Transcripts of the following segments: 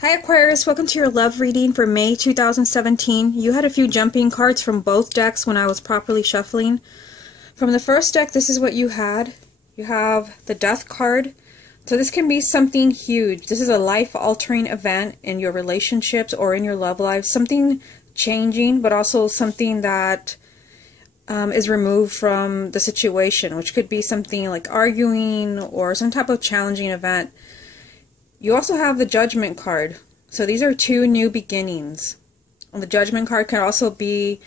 Hi Aquarius, welcome to your love reading for May 2017. You had a few jumping cards from both decks when I was properly shuffling. From the first deck, this is what you had. You have the Death card. So this can be something huge. This is a life-altering event in your relationships or in your love life. Something changing, but also something that is removed from the situation, which could be something like arguing or some type of challenging event. You also have the Judgment card. So these are two new beginnings. And the Judgment card can also be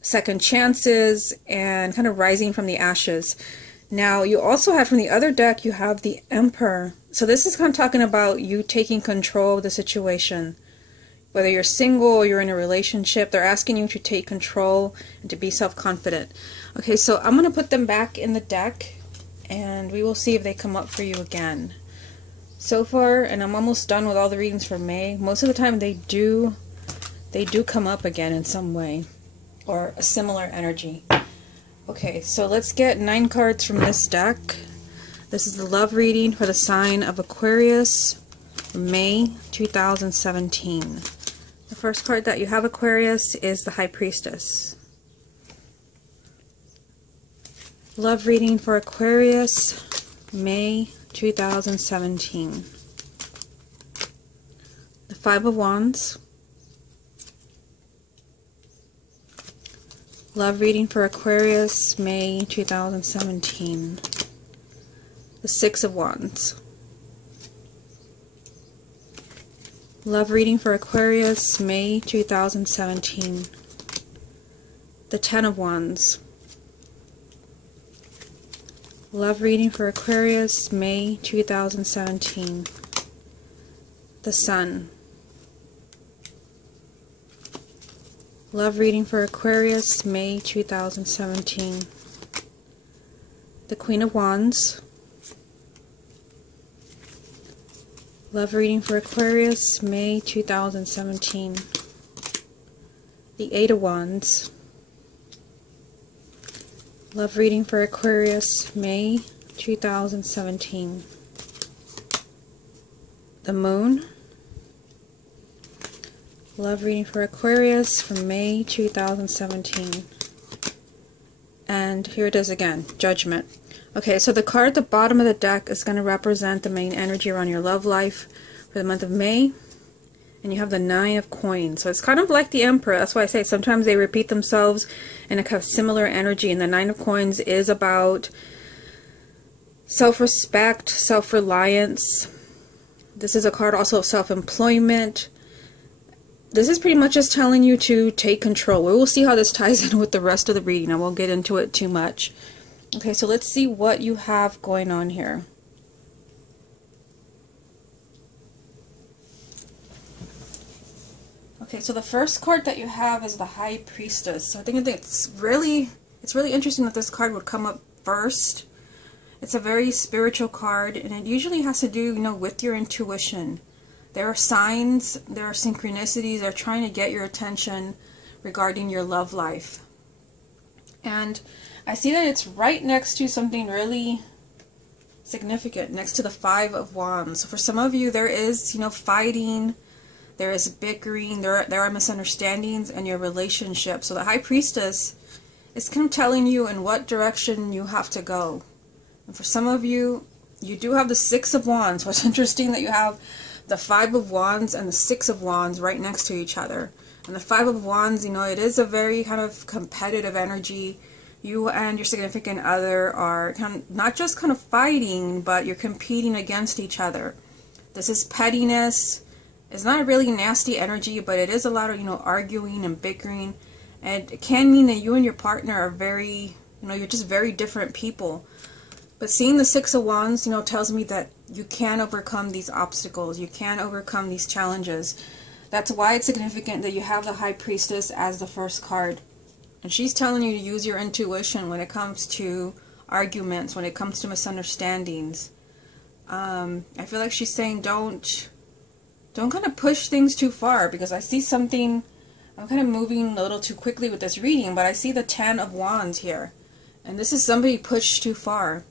second chances and kind of rising from the ashes. Now you also have from the other deck, you have the Emperor. So this is kind of talking about you taking control of the situation. Whether you're single or you're in a relationship, they're asking you to take control and to be self-confident. Okay, so I'm going to put them back in the deck and we will see if they come up for you again. So far, and I'm almost done with all the readings for May, most of the time they do come up again in some way or a similar energy. Okay, so let's get 9 cards from this deck. This is the love reading for the sign of Aquarius, May 2017. The first card that you have, Aquarius, is the High Priestess. Love reading for Aquarius, May 2017. The Five of Wands. Love reading for Aquarius, May 2017. The Six of Wands. Love reading for Aquarius, May 2017. The Ten of Wands. Love reading for Aquarius, May 2017. The Sun. Love reading for Aquarius, May 2017. The Queen of Wands. Love reading for Aquarius, May 2017. The Eight of Wands. Love reading for Aquarius, May 2017. The Moon. Love reading for Aquarius from May 2017. And here it is again, Judgment. Okay, so the card at the bottom of the deck is going to represent the main energy around your love life for the month of May. And you have the Nine of Coins. So it's kind of like the Emperor. That's why I say sometimes they repeat themselves and it has similar energy. And the Nine of Coins is about self-respect, self-reliance. This is a card also of self-employment. This is pretty much just telling you to take control. We will see how this ties in with the rest of the reading. I won't get into it too much. Okay, so let's see what you have going on here. Okay, so the first card that you have is the High Priestess. So I think it's really interesting that this card would come up first. It's a very spiritual card, and it usually has to do, with your intuition. There are signs, there are synchronicities, they're trying to get your attention regarding your love life. And I see that it's right next to something really significant, next to the Five of Wands. So for some of you, there is, fighting. There is bickering, there are misunderstandings in your relationship. So the High Priestess is kind of telling you in what direction you have to go. And for some of you, you do have the Six of Wands. So it's interesting that you have the Five of Wands and the Six of Wands right next to each other. And the Five of Wands, it is a very kind of competitive energy. You and your significant other are not just kind of fighting, but you're competing against each other. This is pettiness. It's not a really nasty energy, but it is a lot of, arguing and bickering. And it can mean that you and your partner are very, you're just very different people. But seeing the Six of Wands, tells me that you can overcome these obstacles. You can overcome these challenges. That's why it's significant that you have the High Priestess as the first card. And she's telling you to use your intuition when it comes to arguments, when it comes to misunderstandings. I feel like she's saying don't kind of push things too far, because I see something, I'm kind of moving a little too quickly with this reading, but I see the Ten of Wands here. And this is somebody pushed too far.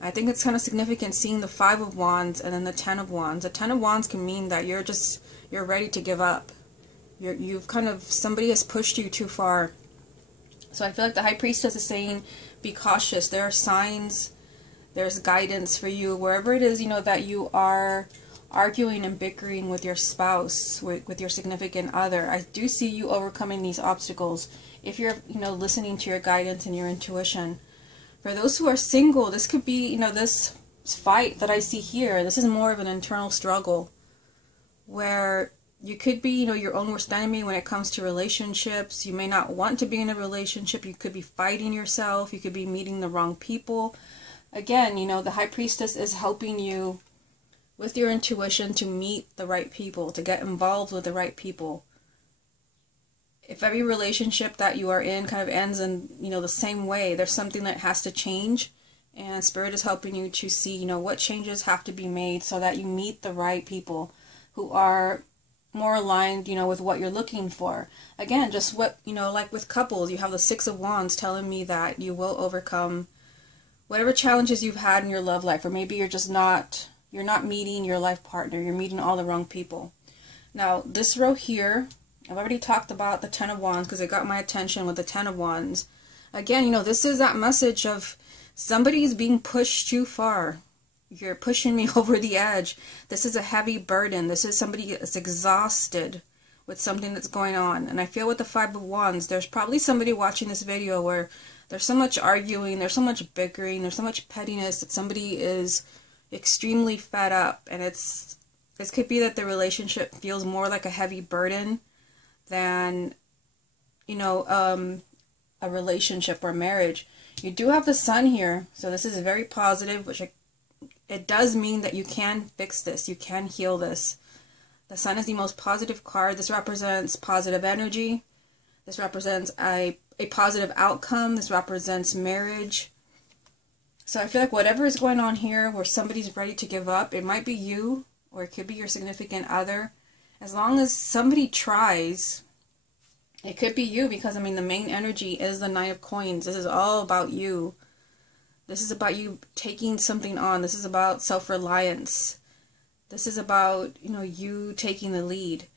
I think it's kind of significant seeing the Five of Wands and then the Ten of Wands. The Ten of Wands can mean that you're ready to give up. You've kind of, somebody has pushed you too far. So I feel like the High Priestess is saying, be cautious. There are signs, there's guidance for you, wherever it is, that you are arguing and bickering with your spouse, with your significant other. I do see you overcoming these obstacles if you're, listening to your guidance and your intuition. For those who are single, this could be, this fight that I see here. This is more of an internal struggle where you could be, your own worst enemy when it comes to relationships. You may not want to be in a relationship. You could be fighting yourself. You could be meeting the wrong people. Again, the High Priestess is helping you with your intuition to meet the right people, to get involved with the right people. If every relationship that you are in kind of ends in, the same way, there's something that has to change. And Spirit is helping you to see, what changes have to be made so that you meet the right people who are more aligned, with what you're looking for. Again, just what, like with couples, you have the Six of Wands telling me that you will overcome whatever challenges you've had in your love life, or maybe you're not meeting your life partner, you're meeting all the wrong people. Now, this row here, I've already talked about the Ten of Wands because it got my attention with the Ten of Wands. Again, this is that message of somebody's being pushed too far. You're pushing me over the edge. This is a heavy burden. This is somebody that's exhausted with something that's going on. And I feel with the Five of Wands, there's probably somebody watching this video where there's so much arguing, there's so much bickering, there's so much pettiness that somebody is extremely fed up. And this could be that the relationship feels more like a heavy burden than, a relationship or marriage. You do have the Sun here, so this is very positive, which it does mean that you can fix this, you can heal this. The Sun is the most positive card. This represents positive energy. This represents a positive outcome. This represents marriage. So I feel like whatever is going on here where somebody's ready to give up, it might be you or it could be your significant other. As long as somebody tries, it could be you, because the main energy is the Nine of Coins. This is all about you. This is about you taking something on. This is about self-reliance. This is about, you taking the lead.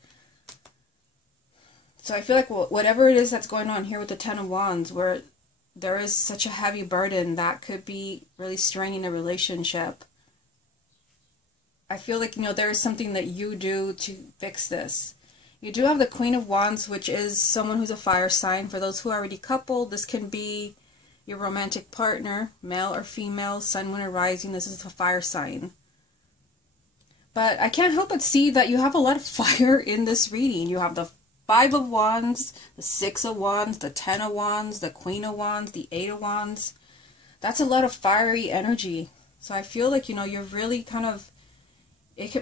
So I feel like whatever it is that's going on here with the Ten of Wands, where there is such a heavy burden that could be really straining a relationship, I feel like, there is something that you do to fix this. You do have the Queen of Wands, which is someone who's a fire sign. For those who are already coupled, this can be your romantic partner, male or female, sun, moon, or rising. This is a fire sign. But I can't help but see that you have a lot of fire in this reading. You have the Five of Wands, the Six of Wands, the Ten of Wands, the Queen of Wands, the Eight of Wands. That's a lot of fiery energy. So I feel like, you're really kind of,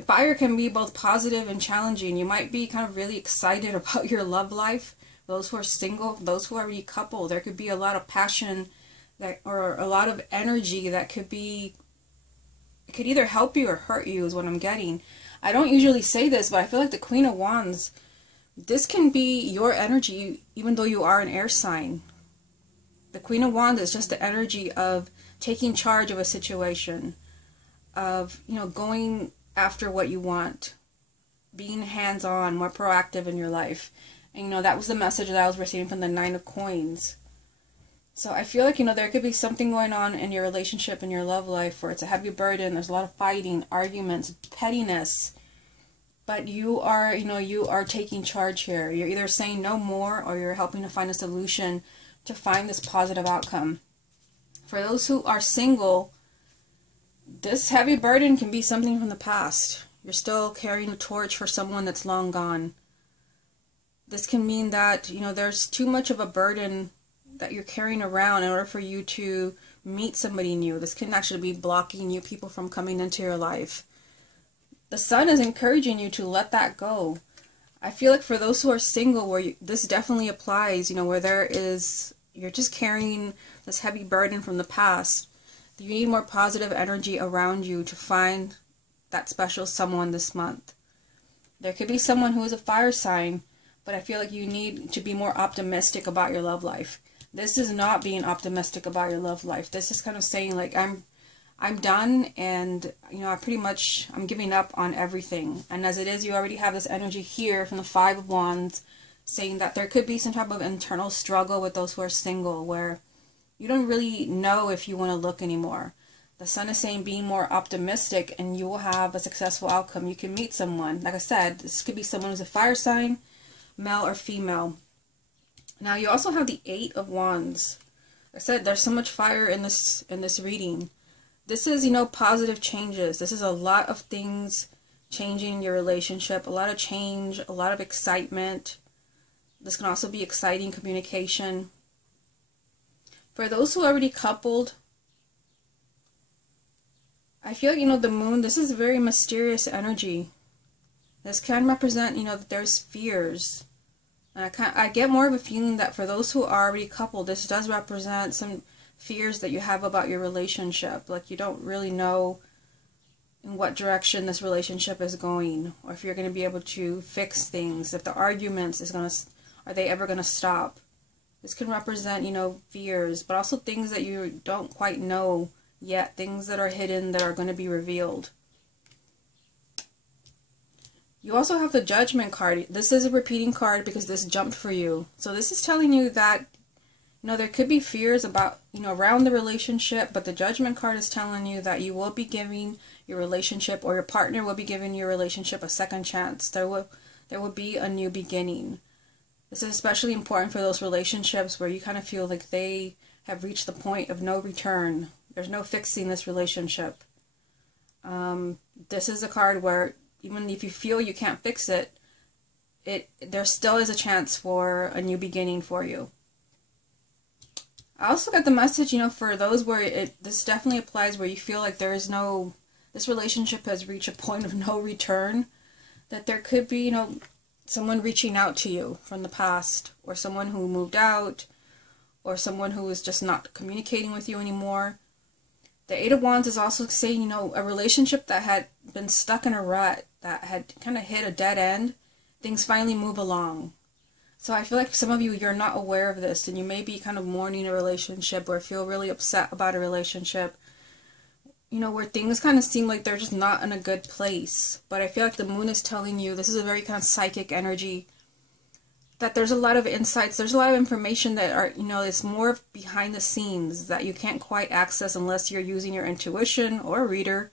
fire can be both positive and challenging. You might be kind of really excited about your love life. Those who are single, those who are already coupled, there could be a lot of passion or a lot of energy that could be, it could either help you or hurt you is what I'm getting. I don't usually say this, but I feel like the Queen of Wands, this can be your energy even though you are an air sign. The Queen of Wands is just the energy of taking charge of a situation, of, going after what you want, being hands-on, more proactive in your life. And, that was the message that I was receiving from the Nine of Coins. So I feel like, there could be something going on in your relationship, in your love life, where it's a heavy burden, there's a lot of fighting, arguments, pettiness. But you are, you are taking charge here. You're either saying no more or you're helping to find a solution to find this positive outcome. For those who are single, this heavy burden can be something from the past. You're still carrying a torch for someone that's long gone. This can mean that, there's too much of a burden that you're carrying around in order for you to meet somebody new. This can actually be blocking new people from coming into your life. The Sun is encouraging you to let that go. I feel like for those who are single, this definitely applies, where you're just carrying this heavy burden from the past. You need more positive energy around you to find that special someone this month. There could be someone who is a fire sign, but I feel like you need to be more optimistic about your love life. This is not being optimistic about your love life. This is kind of saying, like, I'm I'm done, and I'm giving up on everything. And as it is, you already have this energy here from the Five of Wands saying that there could be some type of internal struggle with those who are single, where you don't really know if you want to look anymore. The Sun is saying being more optimistic, and you will have a successful outcome. You can meet someone. Like I said, this could be someone who's a fire sign, male or female. Now you also have the Eight of Wands. Like I said, there's so much fire in this reading. This is, positive changes. This is a lot of things changing in your relationship, a lot of change, a lot of excitement. This can also be exciting communication. For those who are already coupled, I feel like, the moon, this is a very mysterious energy. This can represent, that there's fears. And I get more of a feeling that for those who are already coupled, this does represent some fears that you have about your relationship. Like, you don't really know in what direction this relationship is going, or if you're going to be able to fix things, if the arguments are they ever going to stop. This can represent, fears, but also things that you don't quite know yet, things that are hidden that are going to be revealed. You also have the Judgment card. This is a repeating card because this jumped for you. So this is telling you that, there could be fears about, around the relationship, but the Judgment card is telling you that you will be giving your relationship, or your partner will be giving your relationship, a second chance. There will be a new beginning. This is especially important for those relationships where you kind of feel like they have reached the point of no return. There's no fixing this relationship. This is a card where even if you feel you can't fix it, there still is a chance for a new beginning for you. I also got the message, for those where this definitely applies, where you feel like this relationship has reached a point of no return, that there could be, someone reaching out to you from the past, or someone who moved out, or someone who is just not communicating with you anymore. The Eight of Wands is also saying, a relationship that had been stuck in a rut, that had kind of hit a dead end, things finally move along. So I feel like some of you, you're not aware of this, and you may be kind of mourning a relationship, or feel really upset about a relationship, where things kind of seem like they're just not in a good place. But I feel like the moon is telling you, this is a very kind of psychic energy, that there's a lot of insights, there's a lot of information that are, it's more behind the scenes that you can't quite access unless you're using your intuition or a reader.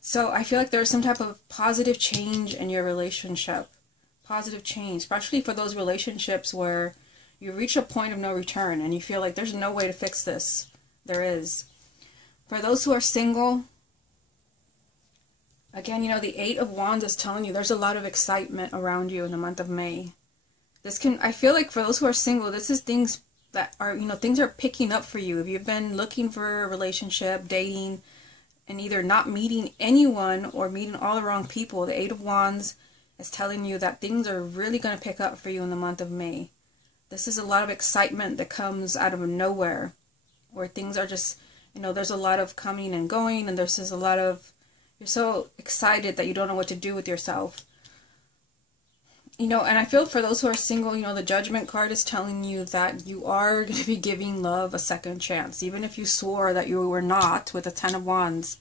So I feel like there's some type of positive change in your relationship. Positive change, especially for those relationships where you reach a point of no return and you feel like there's no way to fix this. There is. For those who are single, again, the Eight of Wands is telling you there's a lot of excitement around you in the month of May. I feel like for those who are single, this is things that are, things are picking up for you. If you've been looking for a relationship, dating, and either not meeting anyone or meeting all the wrong people, the Eight of Wands is telling you that things are really going to pick up for you in the month of May. This is a lot of excitement that comes out of nowhere, where things are just, there's a lot of coming and going, and there's just a lot of, you're so excited that you don't know what to do with yourself. And I feel for those who are single, the Judgment card is telling you that you are going to be giving love a second chance. Even if you swore that you were not with the Ten of Wands,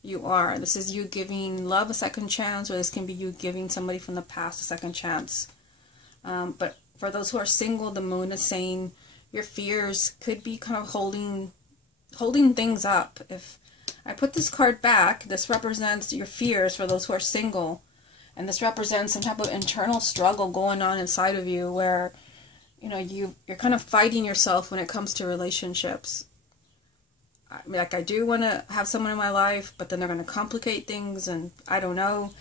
you are. This is you giving love a second chance, or this can be you giving somebody from the past a second chance. But for those who are single, the moon is saying your fears could be kind of holding things up. If I put this card back, this represents your fears for those who are single. And this represents some type of internal struggle going on inside of you where, you're kind of fighting yourself when it comes to relationships. I do want to have someone in my life, but then they're going to complicate things, and I don't know.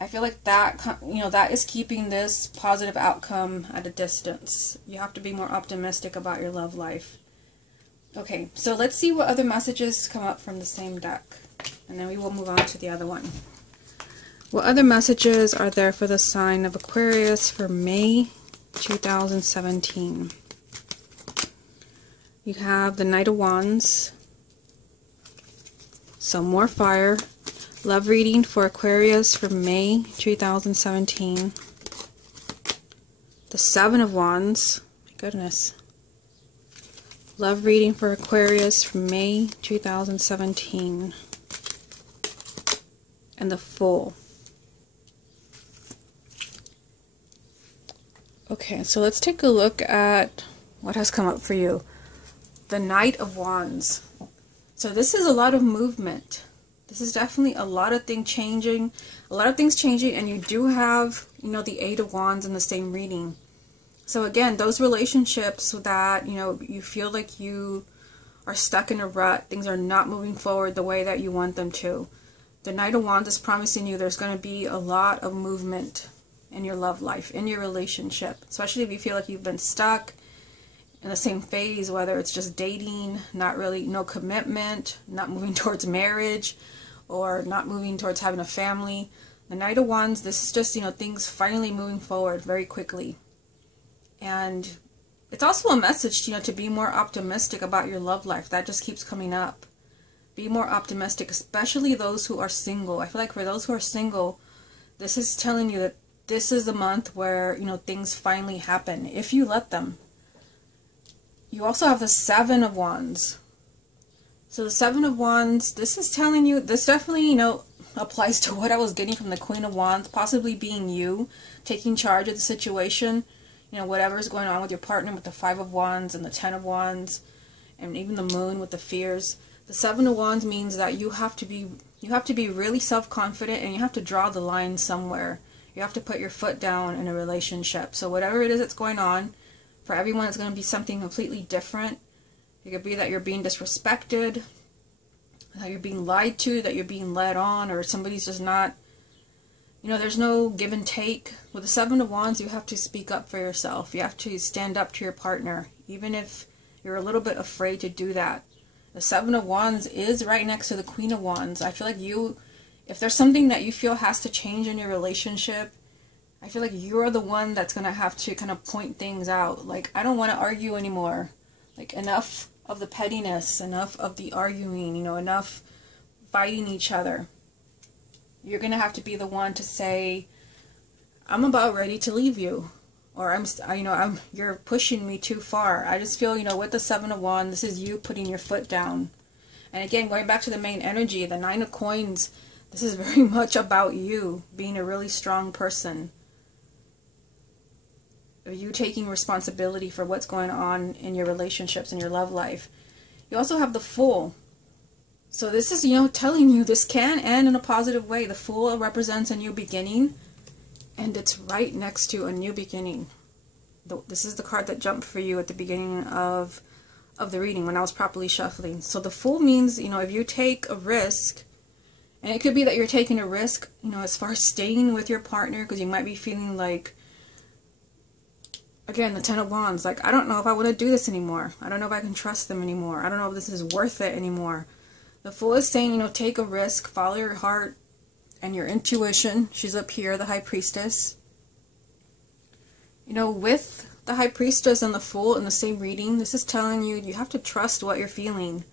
I feel like that, that is keeping this positive outcome at a distance. You have to be more optimistic about your love life. Okay, so let's see what other messages come up from the same deck, and then we will move on to the other one. What other messages are there for the sign of Aquarius for May 2017? You have the Knight of Wands. So more fire. Love reading for Aquarius for May 2017. The Seven of Wands. My goodness. Love reading for Aquarius from May 2017. And the Fool. Okay, so let's take a look at what has come up for you. The Knight of Wands. So this is a lot of movement. This is definitely a lot of things changing. And you do have, the Eight of Wands in the same reading. So again, those relationships that, you feel like you are stuck in a rut, things are not moving forward the way that you want them to. The Knight of Wands is promising you there's going to be a lot of movement in your love life, in your relationship, especially if you feel like you've been stuck in the same phase, whether it's just dating, not really, no commitment, not moving towards marriage, or not moving towards having a family. The Knight of Wands, this is just, things finally moving forward very quickly. And it's also a message, to be more optimistic about your love life. That just keeps coming up. Be more optimistic, especially those who are single. I feel like for those who are single, this is telling you that this is the month where, things finally happen, if you let them. You also have the Seven of Wands. So the Seven of Wands, this is telling you, this definitely, applies to what I was getting from the Queen of Wands, possibly being you, taking charge of the situation. Whatever is going on with your partner, with the Five of Wands and the Ten of Wands, and even the Moon with the fears. The Seven of Wands means that you have to be really self-confident, and you have to draw the line somewhere. You have to put your foot down in a relationship. So whatever it is that's going on, for everyone it's going to be something completely different. It could be that you're being disrespected, that you're being lied to, that you're being led on, or somebody's just not, there's no give and take. With the Seven of Wands, you have to speak up for yourself. You have to stand up to your partner, even if you're a little bit afraid to do that. The Seven of Wands is right next to the Queen of Wands. I feel like if there's something that you feel has to change in your relationship, I feel like you're the one that's going to have to kind of point things out. Like, I don't want to argue anymore. Like, enough of the pettiness, enough of the arguing, enough fighting each other. You're going to have to be the one to say, I'm about ready to leave you. Or you're pushing me too far. I just feel, with the Seven of Wands, this is you putting your foot down. And again, going back to the main energy, the Nine of Coins, this is very much about you being a really strong person. You taking responsibility for what's going on in your relationships and your love life. You also have the Fool. So this is, telling you this can end in a positive way. The Fool represents a new beginning, and it's right next to a new beginning. This is the card that jumped for you at the beginning of the reading when I was properly shuffling. So the Fool means, if you take a risk, and it could be that you're taking a risk, as far as staying with your partner, because you might be feeling like, again, the Ten of Wands, like, I don't know if I want to do this anymore. I don't know if I can trust them anymore. I don't know if this is worth it anymore. The Fool is saying, take a risk, follow your heart and your intuition. She's up here, the High Priestess. With the High Priestess and the Fool in the same reading, this is telling you, you have to trust what you're feeling.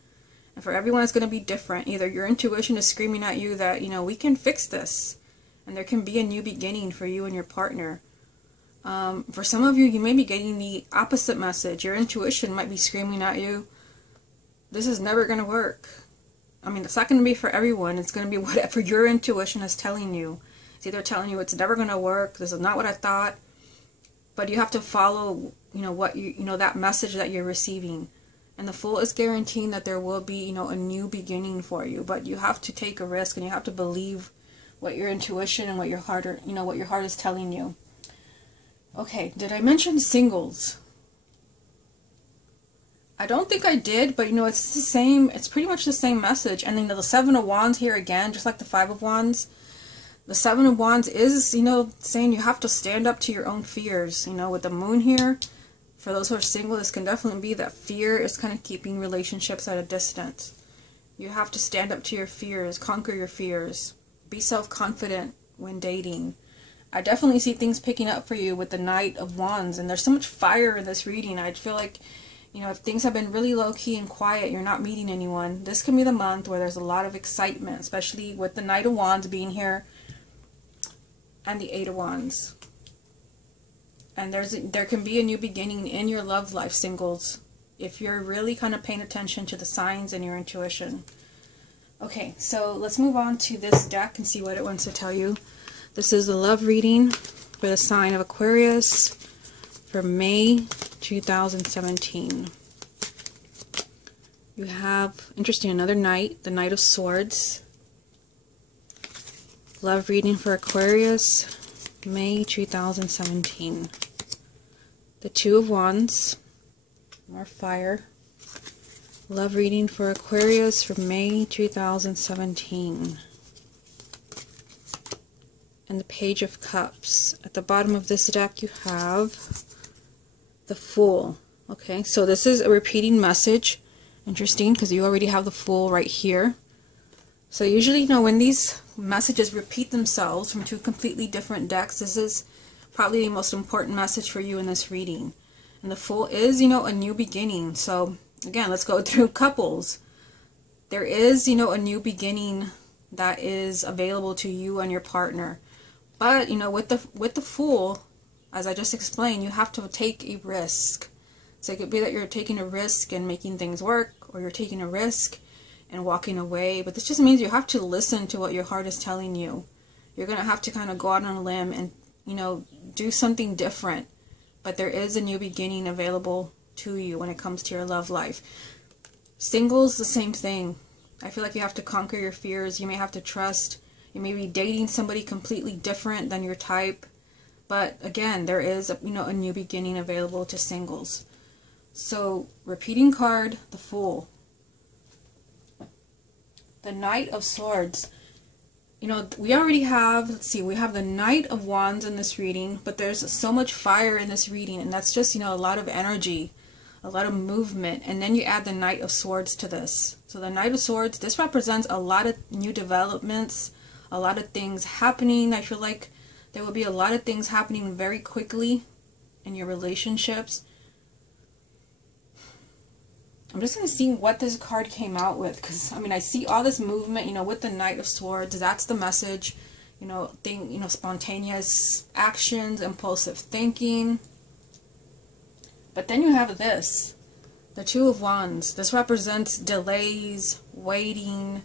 And for everyone, it's going to be different. Either your intuition is screaming at you that, we can fix this. And there can be a new beginning for you and your partner. For some of you, you may be getting the opposite message. Your intuition might be screaming at you, this is never going to work. It's not going to be for everyone. It's going to be whatever your intuition is telling you. It's either telling you it's never going to work, this is not what I thought, but you have to follow, what that message that you're receiving. And the Fool is guaranteeing that there will be, a new beginning for you, but you have to take a risk and you have to believe what your intuition and what your heart, what your heart is telling you. Okay, did I mention singles? I don't think I did, but it's the same, it's pretty much the same message. And then the Seven of Wands here again, just like the Five of Wands. The Seven of Wands is, saying you have to stand up to your own fears. With the Moon here, for those who are single, this can definitely be that fear is kind of keeping relationships at a distance. You have to stand up to your fears, conquer your fears, be self-confident when dating. I definitely see things picking up for you with the Knight of Wands, and there's so much fire in this reading. I feel like, if things have been really low-key and quiet, you're not meeting anyone, this can be the month where there's a lot of excitement, especially with the Knight of Wands being here and the Eight of Wands. And there can be a new beginning in your love life, singles. if you're really kind of paying attention to the signs and your intuition. Okay, so let's move on to this deck and see what it wants to tell you. This is the love reading for the sign of Aquarius for May 2017. You have, interesting, another Knight, the Knight of Swords. Love reading for Aquarius, May 2017. The Two of Wands, more fire. Love reading for Aquarius for May 2017. And the Page of Cups. At the bottom of this deck you have the Fool. Okay, so this is a repeating message. Interesting, because you already have the Fool right here. So usually, you know, when these messages repeat themselves from two completely different decks, this is probably the most important message for you in this reading. And the Fool is, you know, a new beginning. So again, let's go through couples. There is, you know, a new beginning that is available to you and your partner. But, you know, with the Fool, as I just explained, you have to take a risk. So it could be that you're taking a risk and making things work, or you're taking a risk and walking away. But this just means you have to listen to what your heart is telling you. You're going to have to kind of go out on a limb and, you know, do something different. But there is a new beginning available to you when it comes to your love life. Singles, the same thing. I feel like you have to conquer your fears. You may have to trust. You may be dating somebody completely different than your type. But again, there is, you know, a new beginning available to singles. So, repeating card, the Fool. The Knight of Swords. You know, we already have, let's see, we have the Knight of Wands in this reading, but there's so much fire in this reading, and that's just, you know, a lot of energy, a lot of movement, and then you add the Knight of Swords to this. So the Knight of Swords, this represents a lot of new developments, a lot of things happening. I feel like there will be a lot of things happening very quickly in your relationships. I'm just going to see what this card came out with, because I mean, I see all this movement, you know, with the Knight of Swords. That's the message, you know, spontaneous actions, impulsive thinking. But then you have this, the Two of Wands. This represents delays, waiting,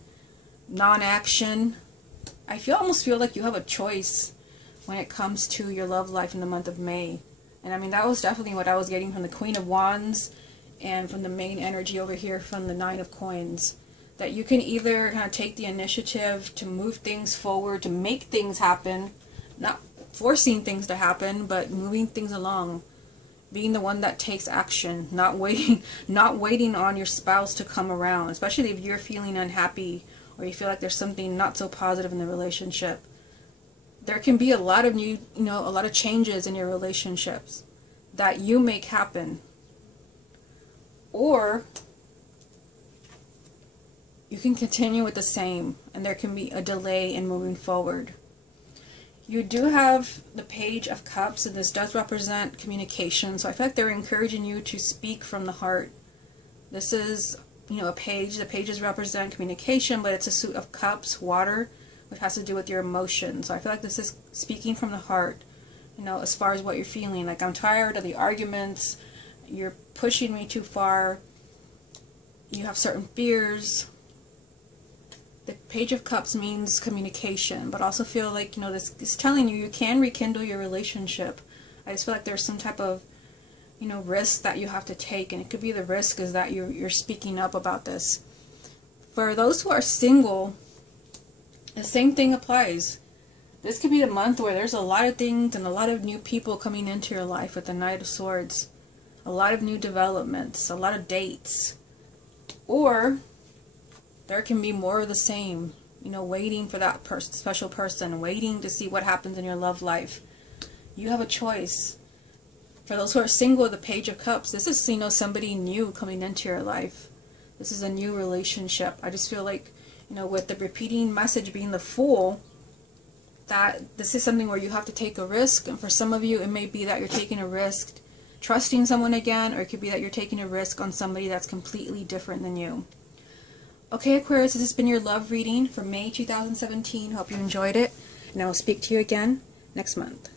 non-action. I almost feel like you have a choice when it comes to your love life in the month of May. And I mean, that was definitely what I was getting from the Queen of Wands and from the main energy over here from the Nine of Coins. That you can either kind of take the initiative to move things forward, to make things happen, not forcing things to happen, but moving things along. Being the one that takes action, not waiting on your spouse to come around, especially if you're feeling unhappy or you feel like there's something not so positive in the relationship. There can be a lot of new, you know, a lot of changes in your relationships that you make happen. Or you can continue with the same, and there can be a delay in moving forward. You do have the Page of Cups, and this does represent communication. So I feel like they're encouraging you to speak from the heart. This is, you know, a page. The pages represent communication, but it's a suit of cups, water, which has to do with your emotions. So I feel like this is speaking from the heart, you know, as far as what you're feeling. Like, I'm tired of the arguments. You're pushing me too far. You have certain fears. The Page of Cups means communication, but also feel like, you know, this is telling you can rekindle your relationship. I just feel like there's some type of, you know, risk that you have to take, and it could be the risk is that you're speaking up about this. For those who are single, the same thing applies. This could be the month where there's a lot of things and a lot of new people coming into your life with the Knight of Swords. A lot of new developments, a lot of dates. Or there can be more of the same, you know, waiting for that special person, waiting to see what happens in your love life. You have a choice. For those who are single, the Page of Cups, this is, you know, somebody new coming into your life. This is a new relationship. I just feel like, you know, with the repeating message being the Fool, that this is something where you have to take a risk. And for some of you, it may be that you're taking a risk trusting someone again, or it could be that you're taking a risk on somebody that's completely different than you. Okay, Aquarius, this has been your love reading for May 2017. Hope you enjoyed it, and I will speak to you again next month.